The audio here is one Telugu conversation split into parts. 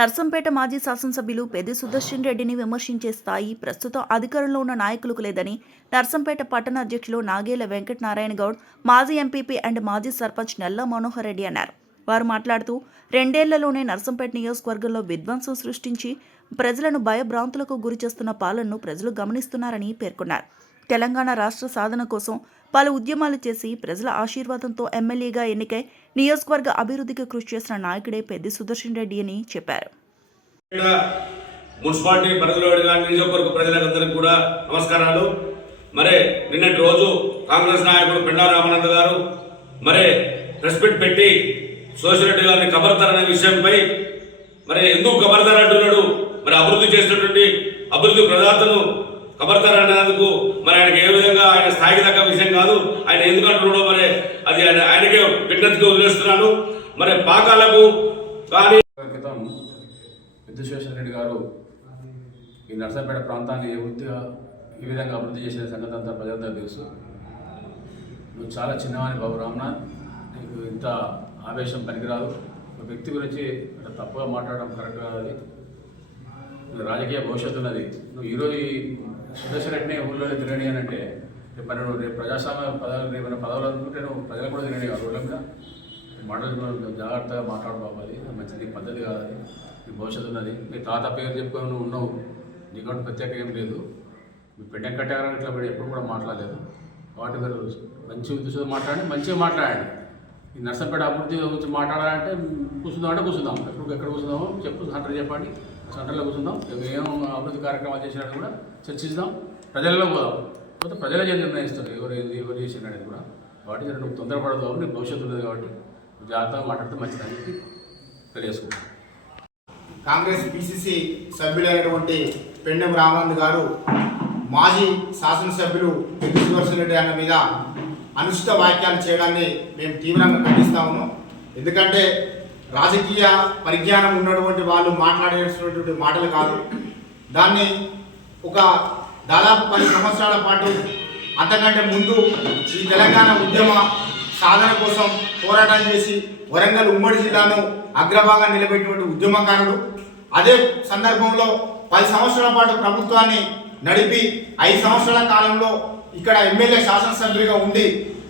నర్సంపేట మాజీ శాసనసభ్యులు పెద్ది సుదర్శన్ రెడ్డిని విమర్శించే స్థాయి ప్రస్తుతం అధికారంలో ఉన్న నాయకులకు లేదని నర్సంపేట పట్టణ అధ్యక్షులు నాగేల వెంకట నారాయణ గౌడ్, మాజీ ఎంపీపీ అండ్ మాజీ సర్పంచ్ నెల్లా మనోహర్ రెడ్డి అన్నారు. వారు మాట్లాడుతూ 2 ఏళ్లలోనే నర్సంపేట నియోజకవర్గంలో విధ్వంసం సృష్టించి ప్రజలను భయభ్రాంతులకు గురిచేస్తున్న పాలనను ప్రజలు గమనిస్తున్నారని పేర్కొన్నారు. తెలంగాణ రాష్ట్ర సాధన కోసం పలు ఉద్యమాలు చేసి ప్రజల ఆశీర్వాదంతో ఎమ్మెల్యేగా ఎన్నికై నియోజకవర్గ అభివృద్ధికి కృషి చేసిన నాయకుడే పెద్ది సుదర్శన్ రెడ్డి అని చెప్పారు. మున్సిపాలిటీ పరిధిలోని నియోజకవర్గ ప్రజలందరికీ కూడా నమస్కారాలు. మరి నిన్నటి రోజు కాంగ్రెస్ నాయకుడు పెండా రామానంద్ గారు మరి ప్రెస్ మీట్ పెట్టి సోషల్ రెడ్డి గారిని ఖబర్దార్ అనే విషయంపై మరి ఎందుకు ఖబర్దార్ అంటున్నాడు, మరి అభివృద్ధి చేసినటువంటి అభివృద్ధి ప్రదాతను ఖబర్దార్ అనేందుకు మరి ఆయనకు ఏ విధంగా ఆయన స్థాయికి తగ్గ విషయం కాదు. ఆయన ఎందుకు అంటున్నాడో మరి అది ఆయనకే విజ్ఞప్తిగా వదిలేస్తున్నాను. మరి పాకాలకు కానీ క్రితం పెద్ది సుదర్శన్ రెడ్డి గారు ఈ నర్సంపేట ప్రాంతాన్ని ఈ విధంగా అభివృద్ధి చేసిన సంగతి అంతా ప్రజలందరూ తెలుసు. నువ్వు చాలా చిన్నవాని బాబు రామ్నాథ్, నీకు ఇంత ఆవేశం పనికిరాదు. ఒక వ్యక్తి గురించి అంటే తప్పుగా మాట్లాడడం కరెక్ట్ కాదు. అది నువ్వు రాజకీయ భవిష్యత్తు ఉన్నది. నువ్వు ఈరోజు ఈ సుదర్శన్ రెడ్డిని ఊళ్ళోనే తిరగని అని అంటే రేపు ప్రజాస్వామ్య పదవులు రేపు పదవులు అనుకుంటే నువ్వు ప్రజలు కూడా తిరగని కాదు. రోడ్ల మీద మాటలు జాగ్రత్తగా మాట్లాడు బాబు, అది మంచిది పద్ధతి కాదు. అది నీ భవిష్యత్తు ఉన్నది. నీ తాత పేరు చెప్పుకొని నువ్వు ఉన్నావు, నీకంటూ ప్రత్యేక ఏం లేదు. మీ పెండెం కట్టారని ఇట్లా మీరు ఎప్పుడు కూడా మాట్లాడలేదు. వాటి మీరు మంచి ఉద్దేశంతో మాట్లాడండి, మంచిగా మాట్లాడండి. ఈ నర్సంపేట అభివృద్ధి గురించి మాట్లాడాలంటే కూర్చుందాం అంటే కూర్చుందాం. ఎక్కడ కూర్చుందామో సెంటర్ చెప్పండి, సెంటర్లో కూర్చుందాం. ఏం అభివృద్ధి కార్యక్రమాలు చేసినట్టు కూడా చర్చిద్దాం, ప్రజల్లో పోదాం. పోతే ప్రజలే నిర్ణయిస్తారు ఎవరు చేసినది కూడా. వాటి నువ్వు తొందరపడదు, నీ భవిష్యత్తు ఉన్నది కాబట్టి జాగ్రత్తగా మాట్లాడితే మంచిదని చెప్పి తెలియజేసుకుంటాం. కాంగ్రెస్ పిసిసి సభ్యులైనటువంటి పెండెం రామానంద్ గారు మాజీ శాసనసభ్యులు పెద్ది సుదర్శన్ రెడ్డి అన్న మీద అనుచిత వ్యాఖ్యలు చేయడాన్ని మేము తీవ్రంగా ఖండిస్తా ఉన్నాం. ఎందుకంటే రాజకీయ పరిజ్ఞానం ఉన్నటువంటి వాళ్ళు మాట్లాడేసినటువంటి మాటలు కాదు. దాన్ని ఒక దాదాపు 10 సంవత్సరాల పాటు అంతకంటే ముందు ఈ తెలంగాణ ఉద్యమ సాధన కోసం పోరాటం చేసి వరంగల్ ఉమ్మడి జిల్లాను అగ్రభాగాన్ని నిలబెట్టినటువంటి ఉద్యమకారుడు. అదే సందర్భంలో 10 సంవత్సరాల పాటు ప్రభుత్వాన్ని నడిపి 5 సంవత్సరాల కాలంలో ఇక్కడ ఎమ్మెల్యే శాసనసభ్యుడిగా ఉండి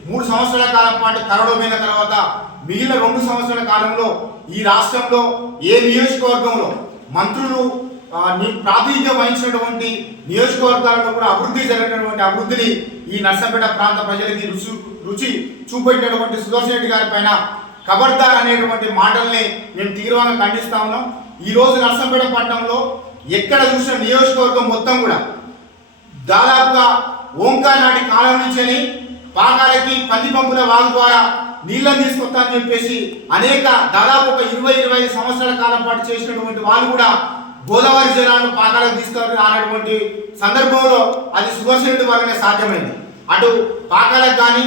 3 సంవత్సరాల కాలం పాటు కరడుపోయిన తర్వాత మిగిలిన 2 సంవత్సరాల కాలంలో ఈ రాష్ట్రంలో ఏ నియోజకవర్గంలో మంత్రులు ప్రాతినిధ్యం వహించినటువంటి నియోజకవర్గాలలో కూడా అభివృద్ధి జరిగినటువంటి అభివృద్ధిని ఈ నర్సంపేట ప్రాంత ప్రజలకి రుచి చూపెట్టినటువంటి సుదర్శన్ రెడ్డి గారి పైన ఖబర్దార్ అనేటువంటి మాటల్ని మేము తీవ్రంగా ఖండిస్తా ఉన్నాం. ఈ రోజు నర్సంపేట పట్టణంలో ఎక్కడ చూసిన నియోజకవర్గం మొత్తం కూడా దాదాపుగా ఓంకార్ నాటి కాలం నుంచి పాకాలకి పంది పంపుల వాగు ద్వారా నీళ్ళని తీసుకొస్తా అని చెప్పేసి అనేక దాదాపు ఒక 20-25 సంవత్సరాల కాలం పాటు చేసినటువంటి వాళ్ళు కూడా గోదావరి జలాలను పాకాలకు తీసుకురానటువంటి సందర్భంలో అది సుదర్శన్ రెడ్డి వల్లనే సాధ్యమైంది. అటు పాకాలకు కానీ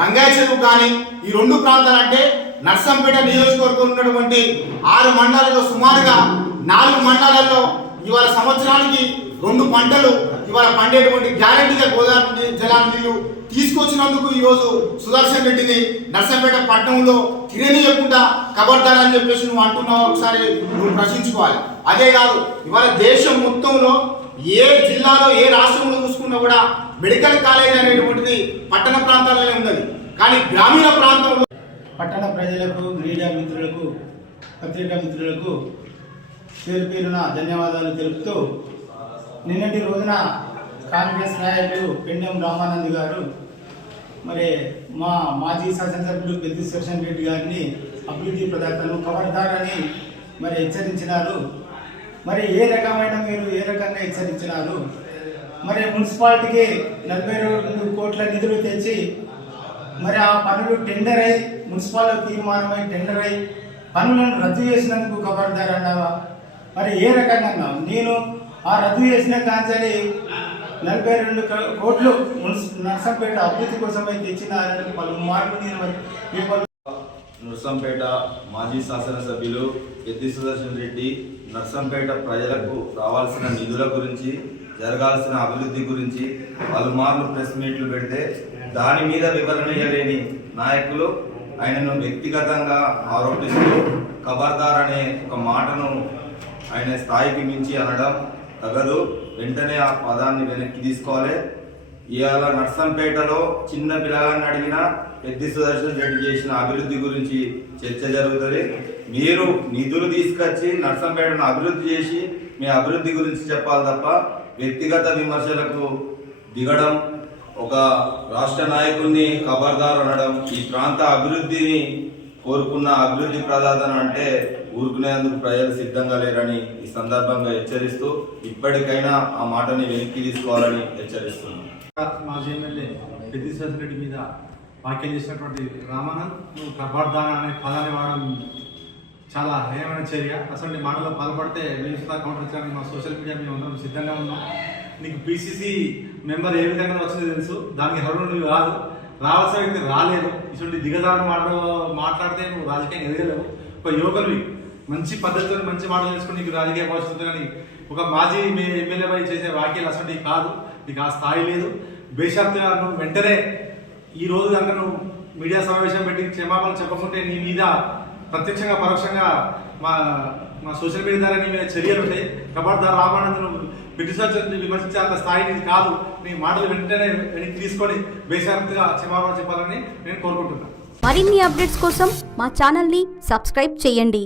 రంగాయ చెరువు కానీ ఈ 2 ప్రాంతాలు అంటే నర్సంపేట నియోజకవర్గంలో ఉన్నటువంటి 6 మండలాల్లో సుమారుగా 4 మండలాల్లో ఇవాళ సంవత్సరానికి 2 పంటలు ఇవాళ పండేటువంటి గ్యారెంటీగా గోదావరి జలాల నీళ్లు తీసుకొచ్చినందుకు ఈరోజు సుదర్శన్ రెడ్డిని నర్సంపేట పట్టణంలో తిరగనీయకుండా ఖబర్దార్ అని చెప్పేసి నువ్వు అంటున్నావు. ఒకసారి నువ్వు ప్రశ్నించుకోవాలి. అదే కాదు, ఇవాళ దేశం మొత్తంలో ఏ జిల్లాలో ఏ రాష్ట్రంలో చూసుకున్నా కూడా మెడికల్ కాలేజ్ అనేటువంటిది పట్టణ ప్రాంతాలనే ఉన్నది. కానీ గ్రామీణ ప్రాంతంలో పట్టణ ప్రజలకు, మీడియా మిత్రులకు, పత్రికా మిత్రులకు పేరు పేరున ధన్యవాదాలు తెలుపుతూ, నిన్నటి రోజున కాంగ్రెస్ నాయకులు పెండెం రామానంద్ గారు మరి మా మాజీ శాసనసభ్యులు పెద్ది సుదర్శన్ రెడ్డి గారిని అభివృద్ధి ప్రదాతను ఖబర్దార్ అని మరి హెచ్చరించినారు. మరి ఏ రకంగా హెచ్చరించినారు? మరి మున్సిపాలిటీకి 42 కోట్ల నిధులు తెచ్చి మరి ఆ పనులు టెండర్ అయి మున్సిపాలిటీ తీర్మానమై టెండర్ అయి పనులను రద్దు చేసినందుకు ఖబర్దార్ అన్నావా? మరి ఏ రకంగా నేను ఆ రద్దు చేసిన కాంచాలి 42 కోట్లు నర్సంపేట అభివృద్ధి కోసమై తెచ్చినారని పలుమార్లు నేను మరి నర్సంపేట మాజీ శాసనసభ్యులు పెద్ది సుదర్శన్ రెడ్డి నర్సంపేట ప్రజలకు రావాల్సిన నిధుల గురించి, జరగాల్సిన అభివృద్ధి గురించి పలుమార్లు ప్రెస్ మీట్లు పెడితే దాని మీద వివరణ ఇవ్వలేని నాయకులు ఆయనను వ్యక్తిగతంగా ఆరోపిస్తూ ఖబర్దార్ అనే ఒక మాటను ఆయన స్థాయికి మించి అనడం తగదు. వెంటనే ఆ పదాన్ని వెనక్కి తీసుకోవాలి. ఇవాళ నర్సంపేటలో చిన్న పిల్లగాన్ని అడిగినా పెద్ది సుదర్శన్ రెడ్డి చేసిన అభివృద్ధి గురించి చర్చ జరుగుతుంది. మీరు నిధులు తీసుకొచ్చి నర్సంపేటను అభివృద్ధి చేసి మీ అభివృద్ధి గురించి చెప్పాలి తప్ప వ్యక్తిగత విమర్శలకు దిగడం, ఒక రాష్ట్ర నాయకుడిని ఖబర్దార్ అనడం, ఈ ప్రాంత అభివృద్ధిని కోరుకున్న అభివృద్ధి ప్రదాతన అంటే ఊరుకునేందుకు ప్రజలు సిద్ధంగా లేరని ఈ సందర్భంగా హెచ్చరిస్తూ ఇప్పటికైనా ఆ మాటని వెనక్కి తీసుకోవాలని హెచ్చరిస్తున్నాను. మాజీ ఎమ్మెల్యే పెద్ది సుదర్శన్ రెడ్డి మీద వ్యాఖ్యలు చేసినటువంటి రామానంద్, నువ్వు ఖబర్దార్ అనే పదాన్ని వాడడం చాలా హేయమైన చర్య. అసలు మాటలో పాల్పడితే మేము కౌంటర్ చేయడానికి మా సోషల్ మీడియా మేము అందరం సిద్ధంగా ఉన్నాం. నీకు పిసిసి మెంబర్ ఏ విధంగా వచ్చిందో తెలుసు. దానికి హరుడు నువ్వు కాదు, రావాల్సిన వ్యక్తి రాలేదు. ఇటువంటి దిగజారుడు మాట్లాడితే నువ్వు రాజకీయం ఎదగలేవు. ఒక యువకులు మంచి పద్ధతిలో మంచి మాటలు చేసుకుని నీకు రాజకీయ భవిష్యత్తు, కానీ ఒక మాజీ ఎమ్మెల్యే పై చేసే వ్యాఖ్యలు అసలు కాదు. నీకు ఆ స్థాయి లేదు. బేషరతుగా నువ్వు వెంటనే ఈ రోజు కనుక నువ్వు మీడియా సమావేశం పెట్టి క్షమాపణ చెప్పకుంటే నీ మీద ప్రత్యక్షంగా పరోక్షంగా మా సోషల్ మీడియా ద్వారా నీ మీద చర్యలు ఉంటాయి. ఖబర్దార్ రామానంద్, నువ్వు బ్రిటిష్ విమర్శించే అంత స్థాయి నీది కాదు. నీ మాటలు వెంటనే వెనక్కి తీసుకొని బేషరతుగా క్షమాపణ చెప్పాలని నేను కోరుకుంటున్నాను. మరిన్ని అప్డేట్స్ కోసం మా ఛానల్ని సబ్స్క్రైబ్ చేయండి.